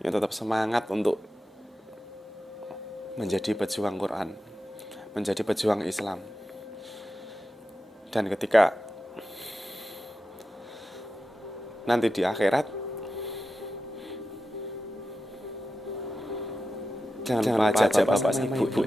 yang tetap semangat untuk menjadi pejuang Quran, menjadi pejuang Islam. Dan ketika nanti di akhirat, jangan lupa ajak bapak sama ibu.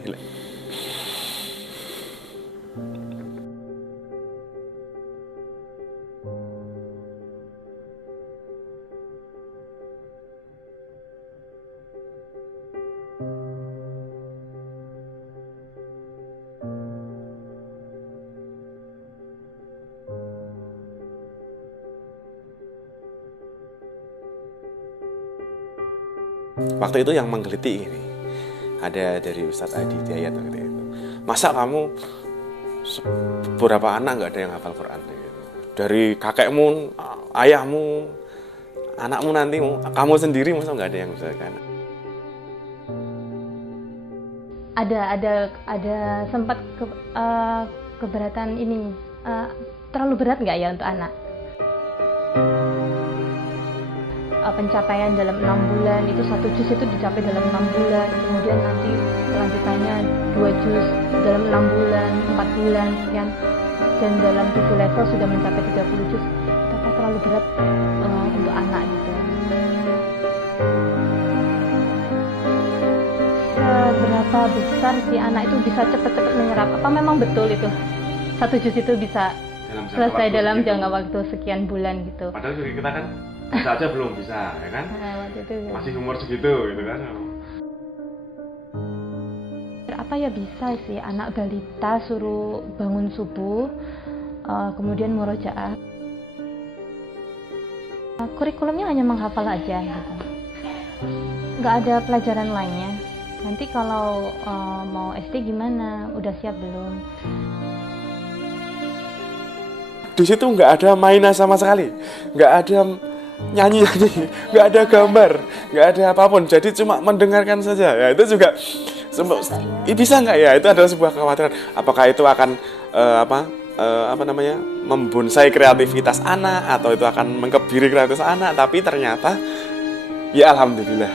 Waktu itu yang menggeliti ini, ada dari Ustadz Adi Hidayat gitu. Masa kamu beberapa anak nggak ada yang hafal Quran? Gitu. Dari kakekmu, ayahmu, anakmu nanti, kamu sendiri masa nggak ada yang bisa kan? Ada sempat keberatan ini, terlalu berat nggak ya untuk anak? Pencapaian dalam 6 bulan itu 1 juz itu dicapai dalam 6 bulan, kemudian nanti kelanjutannya 2 juz dalam 6 bulan, 4 bulan sekian, dan dalam 7 level sudah mencapai 30 juz. Itu terlalu berat untuk anak gitu. Seberapa besar si anak itu bisa cepat-cepat menyerap? Apa memang betul itu 1 juz itu bisa selesai dalam jangka waktu sekian bulan gitu? Padahal kita kan saja belum bisa, ya kan? Waktu itu, ya. Masih umur segitu, gitu kan? Apa ya bisa sih anak balita suruh bangun subuh, kemudian murojaah. Kurikulumnya hanya menghafal aja, gitu. Nggak ada pelajaran lainnya. Nanti kalau mau SD gimana? Udah siap belum? Di situ nggak ada mainan sama sekali, nggak ada nyanyi, nggak ada gambar, nggak ada apapun. Jadi cuma mendengarkan saja. Ya itu juga bisa nggak ya? Itu adalah sebuah kekhawatiran. Apakah itu akan membonsai kreativitas anak, atau itu akan mengkebiri kreativitas anak? Tapi ternyata ya alhamdulillah.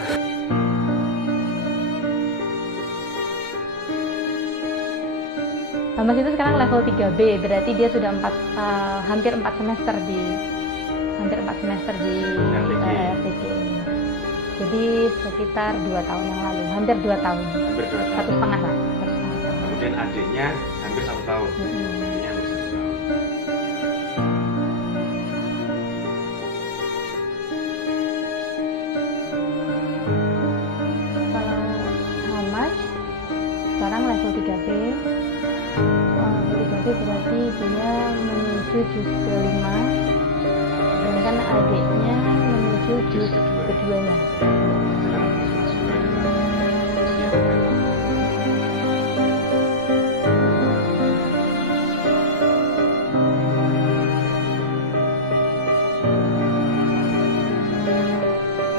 Mas itu sekarang level 3B, berarti dia sudah hampir 4 semester di RTG. Jadi sekitar 2 tahun yang lalu, hampir 2 tahun. 1,5 lah. Kemudian adiknya hampir 1 tahun. Adiknya hampir 1 tahun. Kalau Mas sekarang level 3B. Berarti dia menuju juz ke-5, sedangkan adiknya menuju juz keduanya.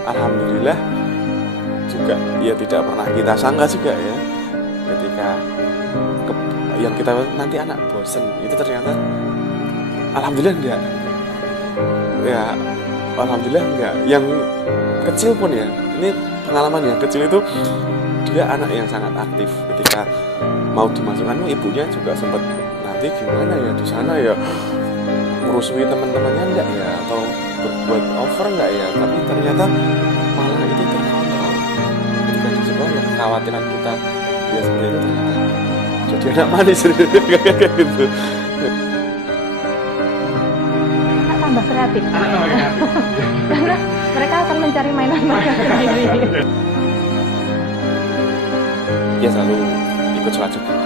Alhamdulillah juga ya, tidak pernah kita sangka juga ya, ketika yang kita nanti anak bosen itu ternyata alhamdulillah enggak ya, alhamdulillah enggak. Yang kecil pun ya, ini pengalaman yang kecil itu dia anak yang sangat aktif. Ketika mau dimasukkan, ibunya juga sempat nanti gimana ya di sana ya, merusui teman-temannya enggak ya, atau berbuat over enggak ya. Tapi ternyata malah itu terkontrol. Ketika di sekolah ya, kekhawatiran kita dia seperti itu ternyata jadi anak manis kayak gitu. Anak tambah kreatif. Karena mereka akan mencari mainan mereka sendiri. Dia selalu ikut sholat subuh.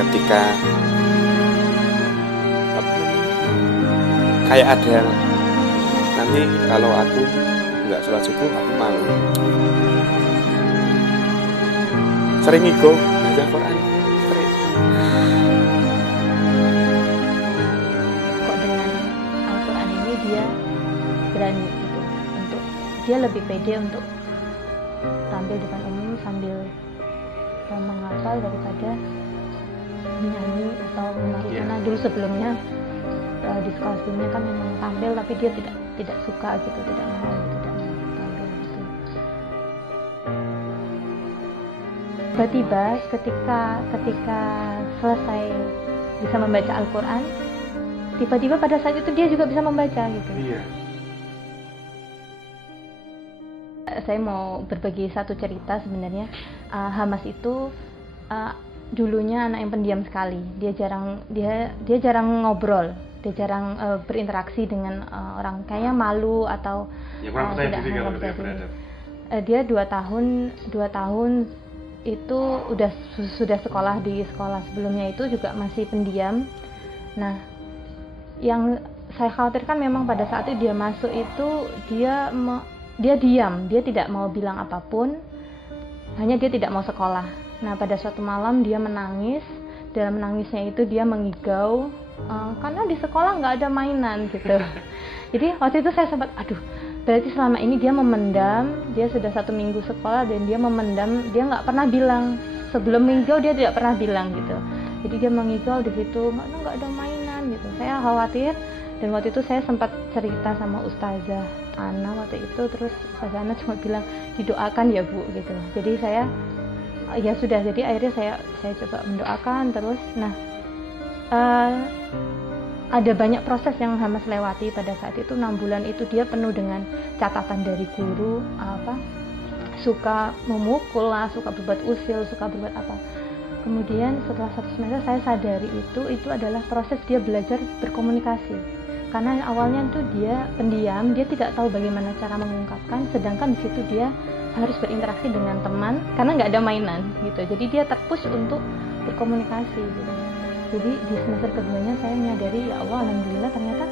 Ketika kayak ada nanti kalau aku nggak sholat subuh aku malu. Sering ego baca Quran, sering. Kok dengan Al-Quran ini dia berani gitu, untuk dia lebih pede untuk tampil depan umum sambil menghafal daripada menyanyi atau menari. Karena dulu sebelumnya di sekolah sebelumnya kan memang tampil tapi dia tidak tidak suka gitu, tidak mau gitu, tidak mau tampil gitu. Tiba-tiba ketika selesai bisa membaca Al-Quran, tiba-tiba pada saat itu dia juga bisa membaca gitu. Iya. Saya mau berbagi satu cerita sebenarnya. Hamas itu dulunya anak yang pendiam sekali. Dia jarang ngobrol, dia jarang berinteraksi dengan orang, kayaknya malu atau tidak percaya diri. Dia 2 tahun itu sudah sekolah di sekolah sebelumnya itu juga masih pendiam. Nah, yang saya khawatirkan memang pada saat itu dia masuk itu dia diam, dia tidak mau bilang apapun, hanya dia tidak mau sekolah. Nah, pada suatu malam dia menangis. Dalam menangisnya itu dia mengigau karena di sekolah nggak ada mainan gitu. Jadi waktu itu saya sempat, berarti selama ini dia memendam. Dia sudah 1 minggu sekolah dan dia memendam, dia nggak pernah bilang. Sebelum minggu dia tidak pernah bilang gitu. Jadi dia mengigau di situ, nggak ada mainan gitu. Saya khawatir, dan waktu itu saya sempat cerita sama Ustazah Ana waktu itu, terus Ustazah Ana cuma bilang didoakan ya Bu gitu. Jadi saya ya sudah, jadi akhirnya saya coba mendoakan terus. Nah, ada banyak proses yang Hamas lewati pada saat itu. 6 bulan itu dia penuh dengan catatan dari guru, suka memukul lah, suka berbuat usil, suka berbuat apa. Kemudian setelah 1 semester saya sadari itu adalah proses dia belajar berkomunikasi. Karena awalnya itu dia pendiam, dia tidak tahu bagaimana cara mengungkapkan, sedangkan di situ dia harus berinteraksi dengan teman karena nggak ada mainan gitu. Jadi dia terpush untuk berkomunikasi gitu. Jadi di semester keduanya saya menyadari, ya Allah, alhamdulillah ternyata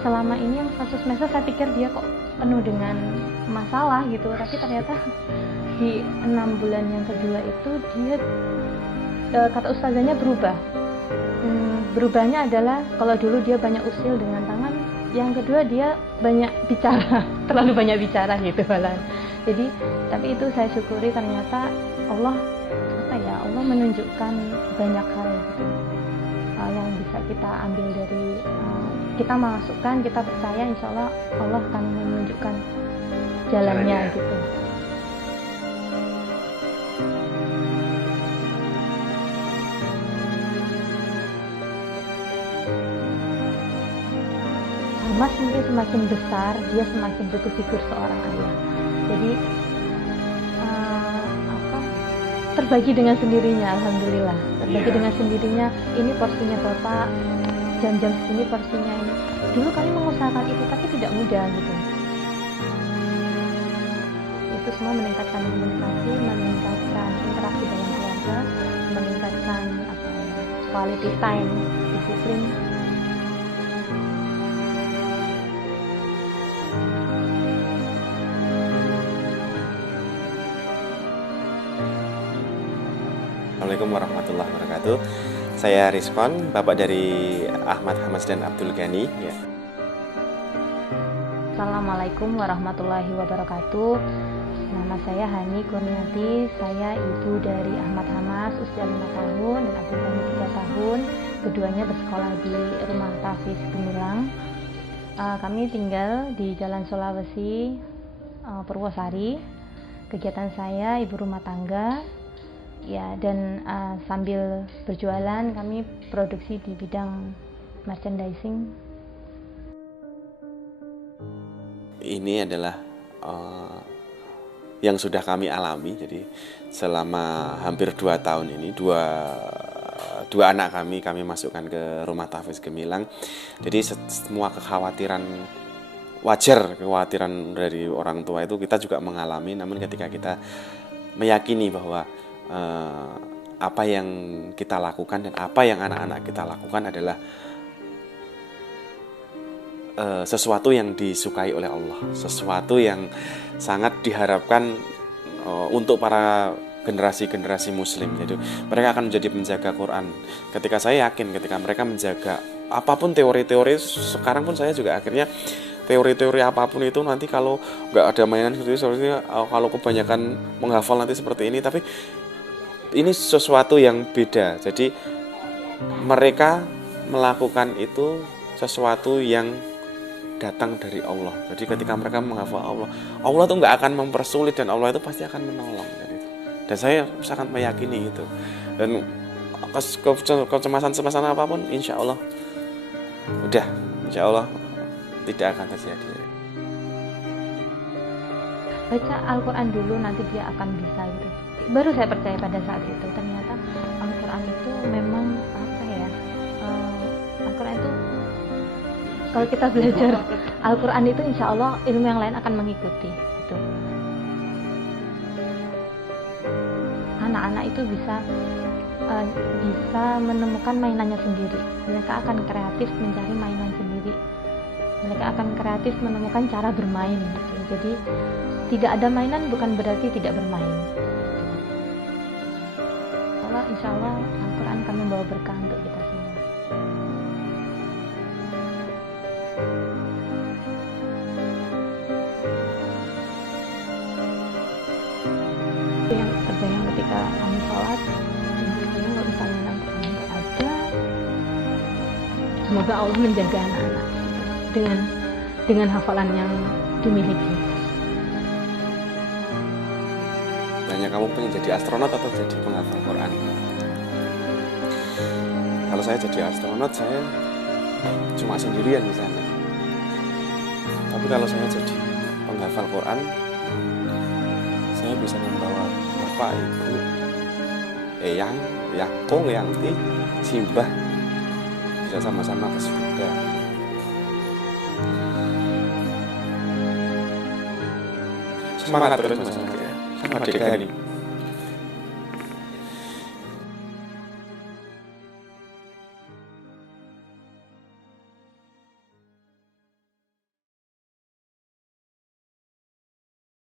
selama ini yang 1 semester saya pikir dia kok penuh dengan masalah gitu, tapi ternyata di 6 bulan yang kedua itu dia kata ustazahnya berubah. Berubahnya adalah kalau dulu dia banyak usil dengan tangan, yang kedua dia banyak bicara, terlalu banyak bicara gitu malah. Jadi tapi itu saya syukuri, ternyata Allah menunjukkan banyak hal gitu, yang bisa kita ambil dari kita masukkan, kita percaya, insya Allah Allah akan menunjukkan jalannya gitu. Hamas mungkin semakin besar, dia semakin butuh figur seorang ayah. Jadi terbagi dengan sendirinya, alhamdulillah. Terbagi dengan sendirinya. Ini porsinya Bapak, jam-jam segini porsinya ini. Dulu kami mengusahakan itu, tapi tidak mudah gitu. Itu semua meningkatkan komunikasi, meningkatkan interaksi dalam keluarga, meningkatkan quality time, disiplin. Assalamualaikum warahmatullahi wabarakatuh. Saya Rizkon, bapak dari Ahmad Hamas dan Abdul Ghani ya. Assalamualaikum warahmatullahi wabarakatuh. Nama saya Hani Kurniati. Saya ibu dari Ahmad Hamas usia 5 tahun dan Abdul Ghani 3 tahun. Keduanya bersekolah di Rumah Tahfiz Gemilang. Kami tinggal di Jalan Sulawesi, Purwosari. Kegiatan saya ibu rumah tangga. Ya, dan sambil berjualan kami produksi di bidang merchandising. Ini adalah yang sudah kami alami. Jadi selama hampir 2 tahun ini dua anak kami masukkan ke Rumah Tahfiz Gemilang. Jadi semua kekhawatiran dari orang tua itu kita juga mengalami. Namun ketika kita meyakini bahwa apa yang kita lakukan dan apa yang anak-anak kita lakukan adalah sesuatu yang disukai oleh Allah, sesuatu yang sangat diharapkan untuk para generasi muslim. Jadi mereka akan menjadi penjaga Quran. Ketika saya yakin ketika mereka menjaga apapun teori-teori, sekarang pun saya juga akhirnya teori-teori apapun itu nanti kalau nggak ada mainan seperti ini, kalau kebanyakan menghafal nanti seperti ini, tapi ini sesuatu yang beda. Jadi mereka melakukan itu sesuatu yang datang dari Allah. Jadi ketika mereka menghafal Allah, Allah tuh nggak akan mempersulit dan Allah itu pasti akan menolong. Dan saya sangat meyakini itu. Dan kecemasan apapun, insya Allah tidak akan terjadi. Baca Al-Quran dulu, nanti dia akan bisa gitu. Baru saya percaya pada saat itu, ternyata Al-Quran itu memang apa ya, Al-Quran itu kalau kita belajar Al-Quran itu insya Allah ilmu yang lain akan mengikuti gitu. Anak-anak itu bisa menemukan mainannya sendiri. Mereka akan kreatif mencari mainan sendiri. Mereka akan kreatif menemukan cara bermain gitu. Jadi tidak ada mainan bukan berarti tidak bermain. Insya Allah Al-Quran akan membawa berkah untuk kita semua. Yang terbayang ketika kami sholat, kalau misalnya nanti kami nggak ada, semoga Allah menjaga anak-anak dengan hafalan yang dimiliki. Tanya, kamu pengen jadi astronot atau jadi penghafal Quran? Kalau saya jadi astronot, saya cuma sendirian di sana. Tapi kalau saya jadi penghafal Quran, saya bisa membawa bapak, ibu, eyang, yakung, yangti, simbah, bisa sama-sama ke surga. Semangat terus Mas Angga ya, sama Deka ini.